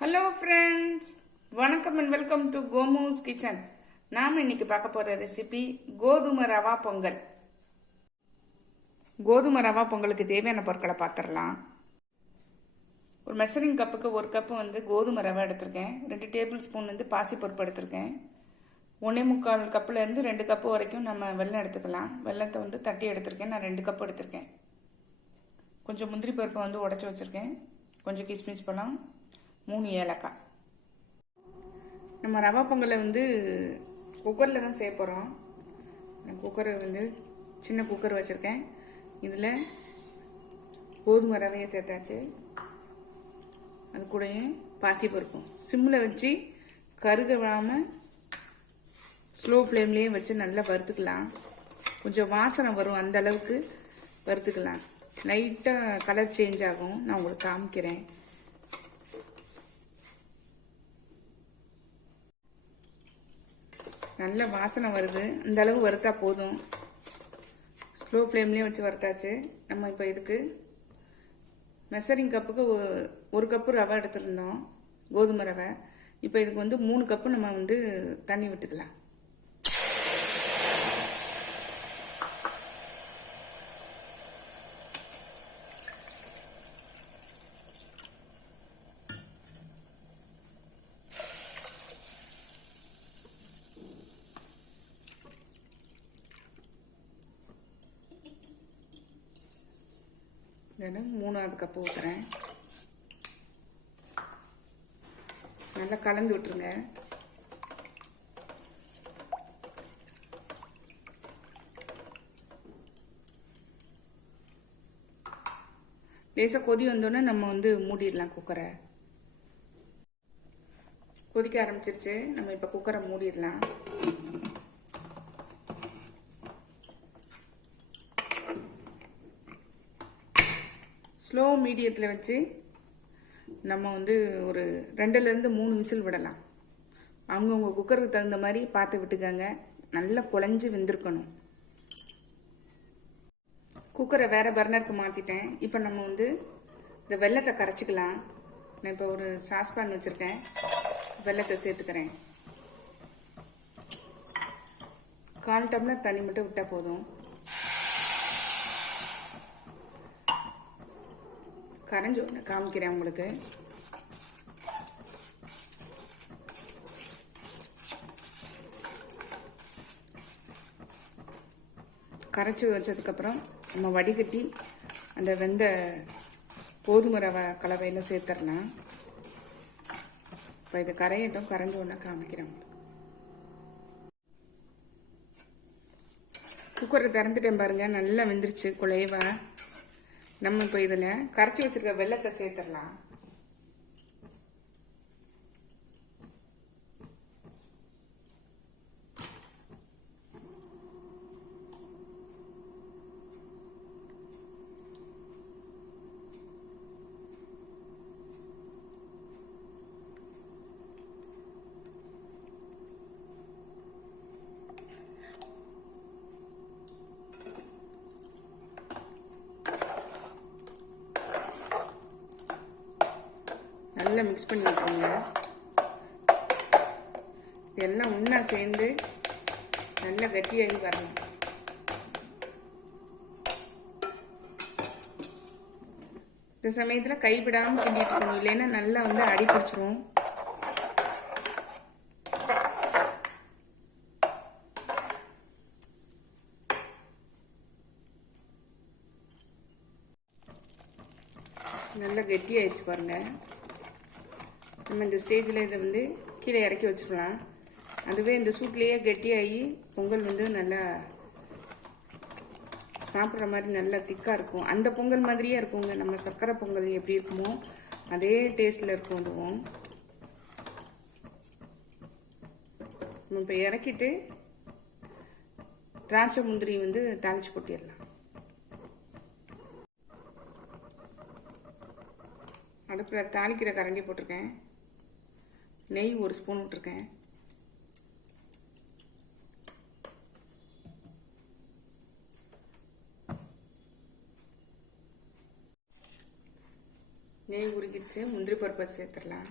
Hello friends, வணக்கம் and welcome to கோமூஸ் kitchen. நாம் இன்னைக்கு பார்க்க போகிற ரெசிபி கோதுமை ரவா பொங்கல். கோதுமை ரவா பொங்கலுக்கு தேவையான பொருட்களை பார்த்துடலாம். ஒரு மெஷரிங் கப்புக்கு 1 கப்பு கோதுமை ரவை எடுத்திருக்கேன். 2 டேபிள் ஸ்பூன் பாசிப்பருப்பு எடுத்திருக்கேன். 1.25 கப்புலேருந்து 2 கப்பு வரைக்கும் நம்ம வெல்லம் எடுத்துக்கலாம். வெல்லத்தை தட்டி எடுத்திருக்கேன். நான் 2 கப்பு எடுத்திருக்கேன். கொஞ்சம் முந்திரி பருப்பை உடச்சி வச்சுருக்கேன். கொஞ்சம் கிஸ்மிஸ் பழம், 3 ஏலக்காய். நம்ம ரவா பொங்கலை குக்கரில் தான் செய்ய போகிறோம். நான் குக்கரை சின்ன குக்கர் வச்சுருக்கேன். இதில் கோதுமை ரவையை சேர்த்தாச்சு. அது கூடயே பாசி பருப்பும் சிம்மில் வச்சு கருக விடாமல் ஸ்லோ ஃப்ளேம்லேயே வச்சு நல்லா வறுத்துக்கலாம். கொஞ்சம் வாசனை வரும், அந்த அளவுக்கு வறுத்துக்கலாம். லைட்டாக கலர் சேஞ்ச் ஆகும். நான் உங்களுக்கு காமிக்கிறேன். நல்ல வாசனை வருது. இந்த அளவு வறுத்தா போதும். ஸ்லோ ஃப்ளேம்லேயே வச்சு வறுத்தாச்சு. நம்ம இப்போ இதுக்கு மெஷரிங் கப்புக்கு 1 கப்பு ரவை எடுத்துருந்தோம், கோதுமை ரவை. இப்போ இதுக்கு 3 கப்பு நம்ம தண்ணி விட்டுக்கலாம். இதில் 3வது கப்பு ஊற்றுறேன். நல்லா கலந்து விட்டுருங்க. லேசாக கொதி வந்தோடனே நம்ம மூடிடலாம் குக்கரை. கொதிக்க ஆரம்பிச்சிருச்சு. நம்ம இப்போ குக்கரை மூடிடலாம். ஸ்லோ மீடியத்தில் வச்சு நம்ம ஒரு 2லேருந்து 3 விசில் விடலாம். அவங்கவுங்க குக்கருக்கு தகுந்த மாதிரி பார்த்து விட்டுக்கங்க. நல்லா குழஞ்சி வெந்திருக்கணும். குக்கரை வேறு பர்னருக்கு மாற்றிட்டேன். இப்போ நம்ம இந்த வெல்லத்தை கரைச்சிக்கலாம். நான் இப்போ ஒரு சாஸ்பான் வச்சுருக்கேன். வெல்லத்தை சேர்த்துக்கிறேன். 1/4 டம்ளர் தண்ணி மட்டும் விட்டால் போதும். கரைஞ்சி ஒன்று காமிக்கிறேன் உங்களுக்கு. கரைச்சி வச்சதுக்கப்புறம் நம்ம வடிகட்டி அந்த வெந்த கோதுமை ரவை கலவையில் சேர்த்துடலாம். இப்போ இது கரையட்டும். கரைஞ்சி ஒன்று காமிக்கிறேன் உங்களுக்கு. குக்கரை திறந்துட்டேன் பாருங்கள், நல்லா வெந்துருச்சு குழைவா. நம்ம இப்போ இதில் கரைச்சி வச்சிருக்க வெல்லத்தை சேர்த்துடலாம். நல்லா மிக்ஸ் பண்ணி விட்டுருங்க. இதெல்லாம் ஒன்றா சேர்ந்து நல்லா கட்டியாகி வரணும். இந்த சமயத்தில் கைவிடாமல் கிண்டிட்டு இருக்கணும், இல்லைன்னா நல்லா அடி பிடிச்சிரும். நல்லா கெட்டியாயிடுச்சு பாருங்கள். நம்ம இந்த ஸ்டேஜில் இதை கீழே இறக்கி வச்சுக்கலாம். அதுவே இந்த சூட்லேயே கெட்டியாகி பொங்கல் நல்லா சாப்பிட்ற மாதிரி நல்லா திக்காக இருக்கும். அந்த பொங்கல் மாதிரியே இருக்குங்க. நம்ம சர்க்கரை பொங்கல் எப்படி இருக்குமோ அதே டேஸ்ட்டில் இருக்கும். அதுவும் நம்ம இப்போ இறக்கிட்டு திராட்சை முந்திரி தாளிச்சு கொட்டிடலாம். அடுப்பில் தாளிக்கிற கரண்டி போட்டிருக்கேன். நெய் 1 ஸ்பூன் விட்டுருக்கேன். நெய் உருகிடுச்சு. முந்திரி பருப்பை சேர்த்துடலாம்.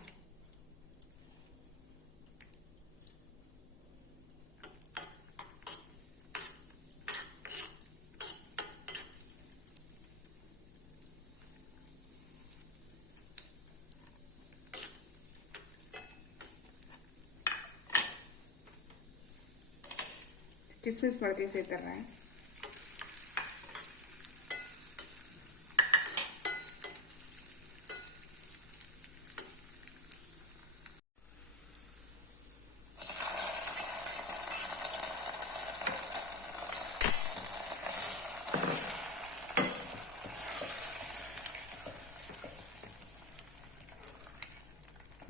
கிஸ்மிஸ் பழத்தையும் சேர்த்துட்றேன்.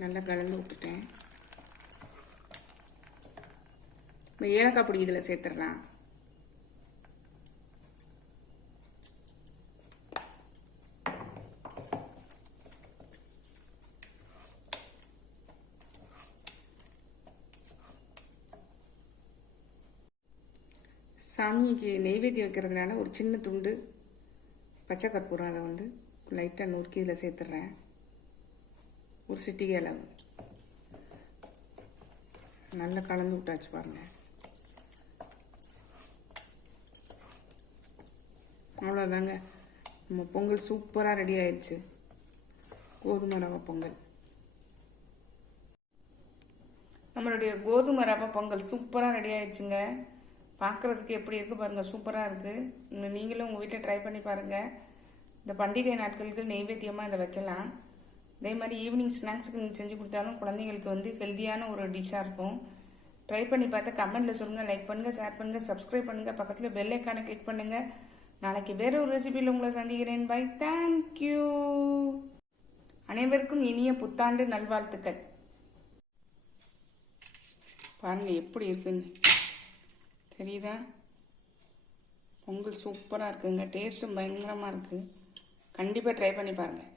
நல்லா கலந்து விட்டுட்டேன். இப்போ ஏலக்காய் பொடி இதில் சேர்த்துடலாம். சாமிக்கு நெய்வேத்தியம் வைக்கிறதுனால ஒரு சின்ன துண்டு பச்சை கற்பூரம் அதை வந்து லைட்டாக நொறுக்கி இதில் சேர்த்துட்றேன். ஒரு சிட்டிகை அளவு நல்லா கலந்து விட்டாச்சு பாருங்கள். அவ்வளோதாங்க, நம்ம பொங்கல் சூப்பராக ரெடி ஆயிடுச்சு. கோதுமை ரவை பொங்கல். நம்மளுடைய கோதுமை ரவை பொங்கல் சூப்பராக ரெடி ஆயிடுச்சுங்க. பார்க்குறதுக்கு எப்படி இருக்குது பாருங்கள், சூப்பராக இருக்குது. நீங்களும் உங்கள் வீட்டில் ட்ரை பண்ணி பாருங்கள். இந்த பண்டிகை நாட்களுக்கு நெய்வேத்தியமாக இதை வைக்கலாம். அதே மாதிரி ஈவினிங் ஸ்நாக்ஸுக்கு நீங்கள் செஞ்சு கொடுத்தாலும் குழந்தைங்களுக்கு வந்து ஹெல்த்தியான ஒரு டிஷ்ஷாக இருக்கும். ட்ரை பண்ணி பார்த்தா கமெண்ட்டில் சொல்லுங்கள், லைக் பண்ணுங்கள், ஷேர் பண்ணுங்கள், சப்ஸ்கிரைப் பண்ணுங்கள், பக்கத்தில் பெல் ஐக்கானை கிளிக் பண்ணுங்கள். நாளைக்கு வேற ஒரு ரெசிபியில் உங்களை சந்திக்கிறேன். Bye, thank you. அனைவருக்கும் இனிய புத்தாண்டு நல்வாழ்த்துக்கள். பாருங்கள் எப்படி இருக்குன்னு தெரியுதா? பொங்கல் சூப்பராக இருக்குங்க. டேஸ்ட்டும் பயங்கரமாக இருக்குது. கண்டிப்பாக ட்ரை பண்ணி பாருங்கள்.